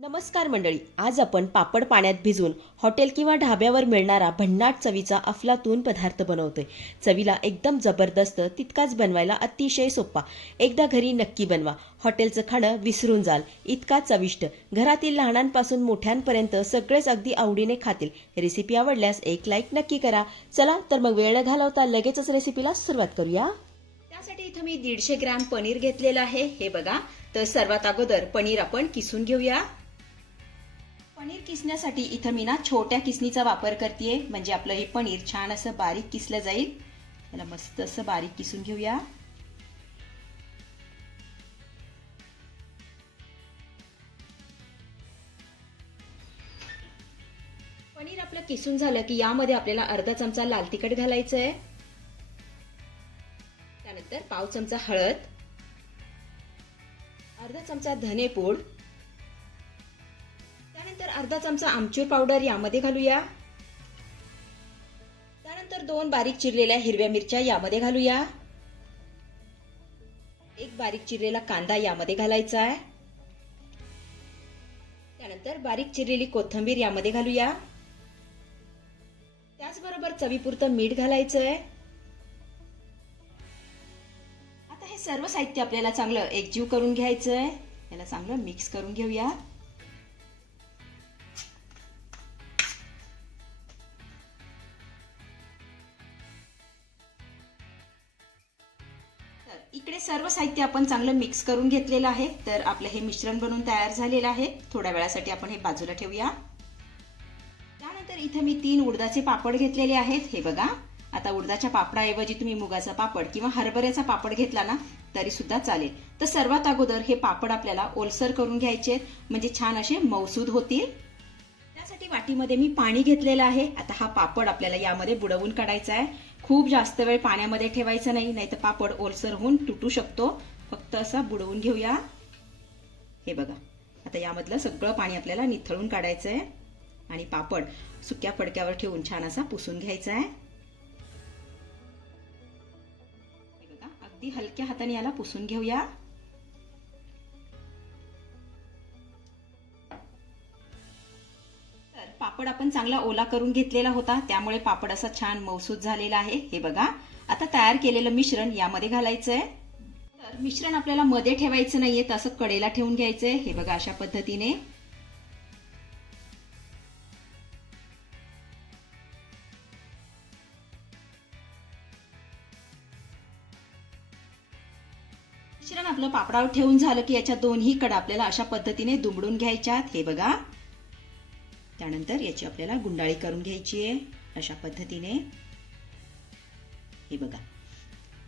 नमस्कार मंडळी आज आपण पापड पाण्यात भिजवून हॉटेल किंवा ढाब्यावर मिळणारा भन्नाट चवीचा अफलातून पदार्थ बनवतोय. चवीला एकदम जबरदस्त तितकाच बनवायला अतिशय सोपा. एकदा घरी नक्की बनवा. हॉटेलचं खाणं विसरून जाल. इतका चविष्ट. घरातील लहानांपासून मोठ्यांपर्यंत सगळेच अगदी आवडीने खातील. रेसिपी आवडल्यास एक लाईक नक्की करा. चला तर मग वेळ घालवता लगेचच रेसिपीला सुरुवात करूया. त्यासाठी इथं मी दीडशे ग्रॅम पनीर घेतलेलं आहे. हे बघा तर सर्वात अगोदर पनीर आपण किसून घेऊया. पनीर किसण्यासाठी इथं मी ना छोट्या किसणीचा वापर करते म्हणजे आपलं हे पनीर छान असं बारीक किसलं जाईल. त्याला मस्त असं बारीक किसून घेऊया. पनीर आपलं किसून झालं की यामध्ये आपल्याला अर्धा चमचा लाल तिखट घालायचं आहे त्यानंतर पाव चमचा हळद. अर्धा चमचा धनेपूड. अर्धा चमचा आमचूर पावडर यामध्ये घालूया. त्यानंतर दोन बारीक चिरलेल्या हिरव्या मिरच्या यामध्ये घालूया. एक बारीक चिरलेला कांदा यामध्ये घालायचा आहे. त्यानंतर बारीक चिरलेली कोथिंबीर यामध्ये घालूया. त्याचबरोबर चवीपुरतं मीठ घालायचं आहे आता हे सर्व साहित्य आपल्याला चांगलं एकजीव करून घ्यायचं आहे याला चांगलं मिक्स करून घेऊया. इकडे सर्व साहित्य आपण चांगलं मिक्स करून घेतलेलं आहे. तर आपलं हे मिश्रण बनवून तयार झालेलं आहे. थोड्या वेळासाठी आपण हे बाजूला ठेवूया. त्यानंतर इथं मी तीन उडदाचे पापड घेतलेले आहेत. हे बघा. आता उडदाच्या पापडाऐवजी तुम्ही मुगाचा पापड किंवा हरभऱ्याचा पापड घेतला ना तरी सुद्धा चालेल. तर सर्वात अगोदर हे पापड आपल्याला ओलसर करून घ्यायचे म्हणजे छान असे मौसूद होतील. त्यासाठी वाटीमध्ये मी पाणी घेतलेलं आहे. आता हा पापड आपल्याला यामध्ये बुडवून काढायचा आहे. खूप जास्त वेळ पाण्यामध्ये ठेवायचं नाही नाहीतर पापड ओलसर होऊन तुटू शकतो. फक्त असा बुडवून घेऊया. हे बघा आता यामधलं सगळं पाणी आपल्याला निथळून काढायचं आहे आणि पापड सुक्या फडक्यावर ठेवून छान असा पुसून घ्यायचा आहे हे बघा अगदी हलक्या हाताने याला पुसून घेऊया. पापड आपण चांगला ओला करून घेतलेला होता त्यामुळे पापड असा छान मौसूद झालेला आहे. हे बघा आता तयार केलेलं मिश्रण यामध्ये घालायचं आहे तर मिश्रण आपल्याला मध्ये ठेवायचं नाहीये तसं कडेला ठेवून घ्यायचंय. हे बघा अशा पद्धतीने. मिश्रण आपलं पापडावर ठेवून झालं की याच्या दोन्ही कडा आपल्याला अशा पद्धतीने दुमडून घ्यायच्यात. हे बघा. त्यानंतर याची आपल्याला गुंडाळी करून घ्यायची आहे. अशा पद्धतीने. हे बघा.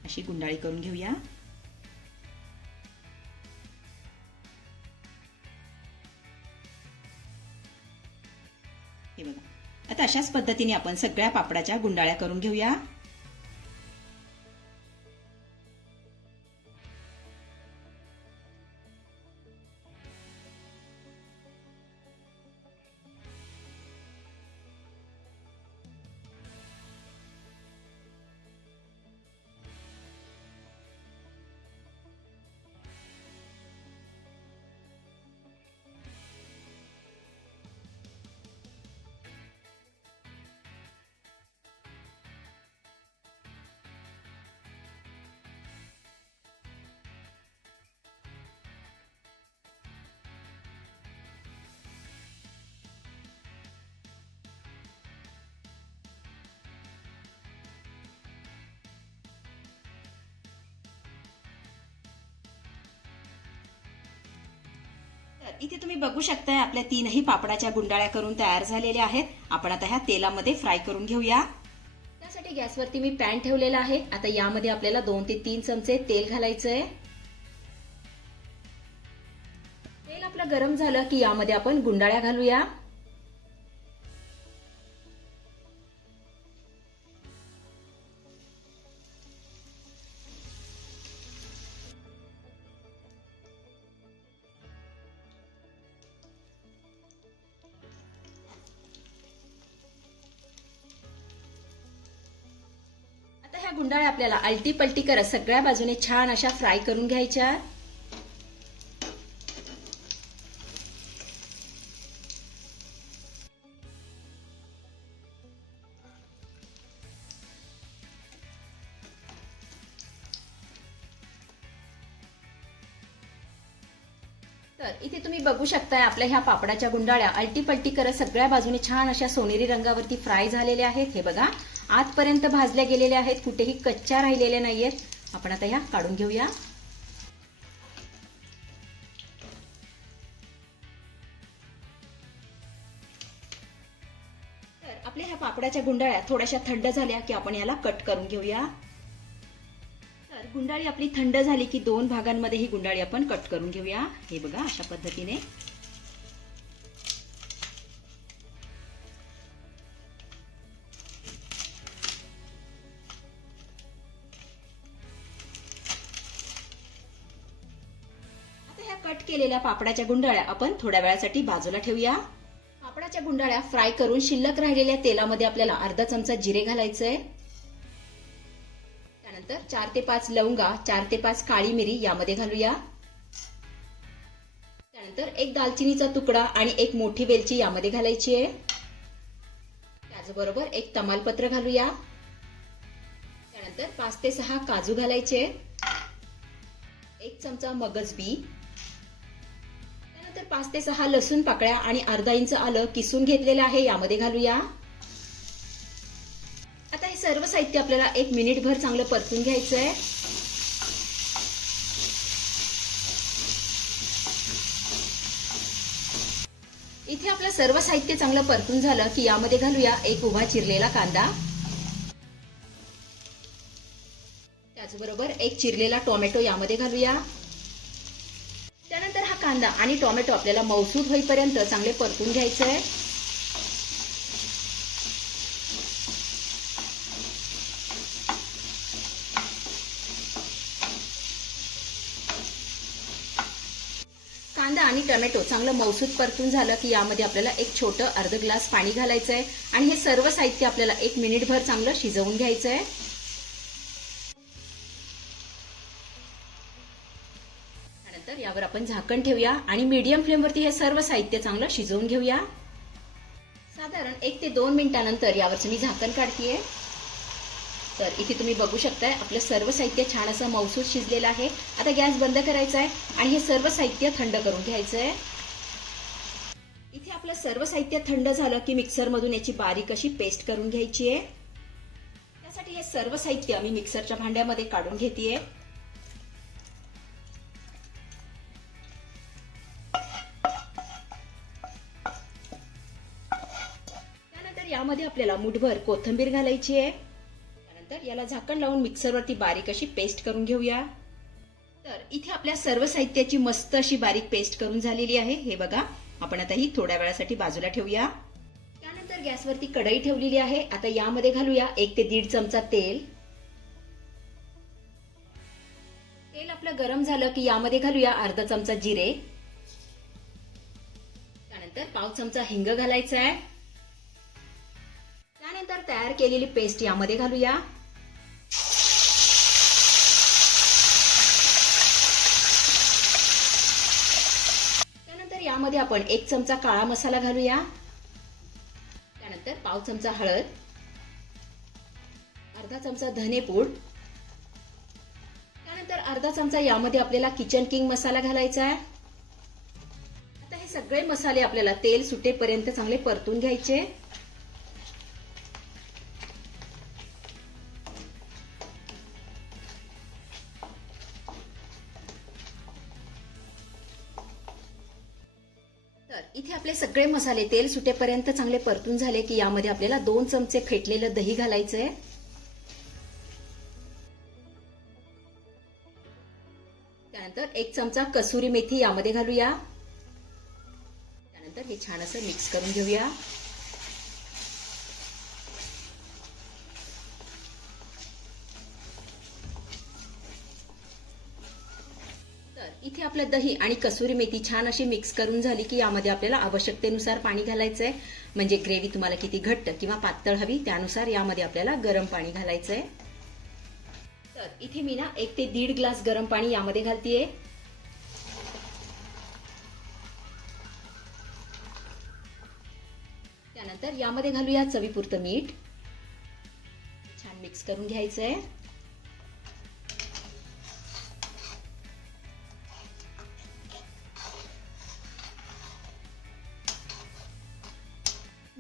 अशी गुंडाळी करून घेऊया. हे बघा. आता अशाच पद्धतीने आपण सगळ्या पापडाच्या गुंडाळ्या करून घेऊया. इथे तुम्ही बघू शकताय आपल्या तीनही पापडाच्या गुंडाळ्या करून तयार झालेल्या आहेत. आपण आता ह्या तेलामध्ये फ्राय करून घेऊया. त्यासाठी गॅसवरती मी पॅन ठेवलेला आहे. आता यामध्ये आपल्याला दोन ते तीन चमचे तेल घालायचंय. तेल आपलं गरम झालं की यामध्ये आपण गुंडाळ्या घालूया. या गुंडाळ्या आपल्याला आलटी पलटी करत सगळ्या बाजूने छान अशा फ्राय करून घ्यायच्या. तर इथे तुम्ही बघू शकताय आपल्या ह्या पापडाच्या गुंडाळ्या. अल्टी पलटी करत सगळ्या बाजूने छान अशा सोनेरी रंगावरती फ्राय झालेल्या आहेत. हे बघा. आतपर्यंत भाजल्या गेलेल्या आहेत कुठेही कच्च्या राहिलेल्या नाहीयेत. आपण आता ह्या काढून घेऊया. तर आपल्या ह्या पापडाच्या गुंडाळ्या थोड्याशा थंड झाल्या की आपण याला कट करून घेऊया. तर गुंडाळी आपली थंड झाली की दोन भागांमध्ये ही गुंडाळी आपण कट करून घेऊया. हे बघा अशा पद्धतीने. केलेल्या पापडाच्या गुंडाळ्या आपण थोड्या वेळासाठी बाजूला ठेवूया. पापडाच्या गुंडाळ्या फ्राय करून शिल्लक राहिलेल्या तेलामध्ये आपल्याला अर्धा चमचा जिरे घालायचंय. त्यानंतर चार ते पाच लवंगा चार ते पाच काळी मिरी यामध्ये घालूया. त्यानंतर एक दालचिनीचा तुकडा आणि एक मोठी वेलची यामध्ये घालायची आहे. त्याचबरोबर एक तमालपत्र घालूया. त्यानंतर पाच ते सहा काजू घालायचे. एक चमचा मगज बी पाच ते सहा लसूण पाकळ्या आणि अर्धा इंच आलं किसून घेतलेलं आहे. यामध्ये घालूया. आता हे सर्व साहित्य आपल्याला एक मिनिटभर चांगलं परतून घ्यायचं आहे इथे आपलं सर्व साहित्य चांगलं परतून झालं की यामध्ये घालूया एक उभा चिरलेला कांदा. त्याचबरोबर एक चिरलेला टोमॅटो यामध्ये घालूया. कांदा आणि टोमॅटो आपल्याला मौसूद होईपर्यंत चांगले परतून घ्यायचे आहे. कांदा आणि टोमॅटो चांगलं मौसूद परतून झालं की यामध्ये आपल्याला एक छोटं अर्ध ग्लास पाणी घालायचं आहे आणि हे सर्व साहित्य आपल्याला एक मिनिटभर चांगलं शिजवून घ्यायचं आहे यावर आपण झाकण ठेवूया आणि मीडियम फ्लेमवरती हे सर्व साहित्य चांगलं शिजवून घेऊया. साधारण एक ते दोन मिनिटानंतर यावरचं मी झाकण काढतीये. तर इथे तुम्ही बघू शकताय आपलं सर्व साहित्य छान असं मौसूद शिजलेलं आहे. आता गॅस बंद करायचा आहे आणि हे सर्व साहित्य थंड करून घ्यायचं आहे इथे आपलं सर्व साहित्य थंड झालं की मिक्सरमधून याची बारीक अशी पेस्ट करून घ्यायची आहे त्यासाठी हे सर्व साहित्य मी मिक्सरच्या भांड्यामध्ये काढून घेते यामध्ये आपल्याला मुठभर कोथिंबीर घालायची आहे. त्यानंतर याला झाकण लावून मिक्सरवरती बारीक अशी पेस्ट करून घेऊया. तर इथे आपल्या सर्व साहित्याची मस्त अशी बारीक पेस्ट करून झालेली आहे. हे बघा आपण आता ही थोड्या वेळासाठी बाजूला ठेवूया. त्यानंतर गॅसवरती कढई ठेवलेली आहे. आता यामध्ये घालूया एक ते दीड चमचा तेल. तेल आपलं गरम झालं की यामध्ये घालूया अर्धा चमचा जिरे. त्यानंतर पाव चमचा हिंग घालायचा आहे. त्यानंतर तयार केलेली पेस्ट यामध्ये घालूया. त्यानंतर यामध्ये आपण एक चमचा काळा मसाला घालूया. त्यानंतर पाव चमचा हळद. अर्धा चमचा धनेपूड त्यानंतर अर्धा चमचा यामध्ये आपल्याला किचन किंग मसाला घालायचा आहे. आता हे सगळे मसाले आपल्याला तेल सुटेपर्यंत चांगले परतून घ्यायचे. इथे आपले सगळे मसाले तेल सुटेपर्यंत चांगले परतून झाले की यामध्ये आपल्याला दोन चमचे फेटलेलं दही घालायचं आहे त्यानंतर एक चमचा कसुरी मेथी यामध्ये घालूया. त्यानंतर हे छान असं मिक्स करून घेऊया. आपलं दही आणि कसुरी मेथी छान अशी मिक्स करून झाली की यामध्ये आपल्याला आवश्यकतेनुसार पाणी घालायचं आहे म्हणजे ग्रेव्ही तुम्हाला किती घट्ट किंवा पातळ हवी त्यानुसार यामध्ये आपल्याला गरम पाणी घालायचं आहे तर इथे मी ना एक ते दीड ग्लास गरम पाणी यामध्ये घालतीये. त्यानंतर यामध्ये घालूया चवीपुरतं मीठ. छान मिक्स करून घ्यायचं आहे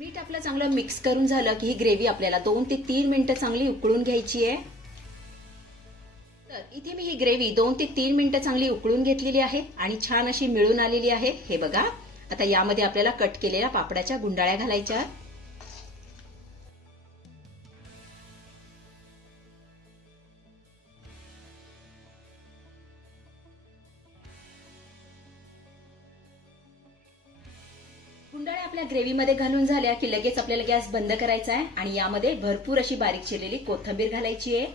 मीठ आपलं चांगलं मिक्स करून झालं की ही ग्रेव्ही आपल्याला दोन ते तीन मिनटं चांगली उकळून घ्यायची आहे. तर इथे मी ही ग्रेव्ही दोन ते तीन मिनटं चांगली उकळून घेतलेली आहे आणि छान अशी मिळून आलेली आहे. हे बघा. आता यामध्ये आपल्याला कट केलेल्या पापडाच्या गुंडाळ्या घालायच्या. आपल्या ग्रेव्हीमध्ये घालून झाल्या की लगेच आपल्याला गॅस बंद करायचा आहे आणि यामध्ये भरपूर अशी बारीक चिरलेली कोथिंबीर घालायची आहे.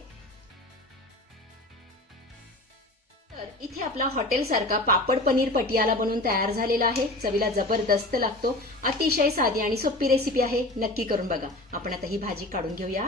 तर इथे आपला हॉटेल सारखा पापड पनीर पटियाला बनून तयार झालेला आहे. चवीला जबरदस्त लागतो. अतिशय साधी आणि सोपी रेसिपी आहे. नक्की करून बघा. आपण आता ही भाजी काढून घेऊया.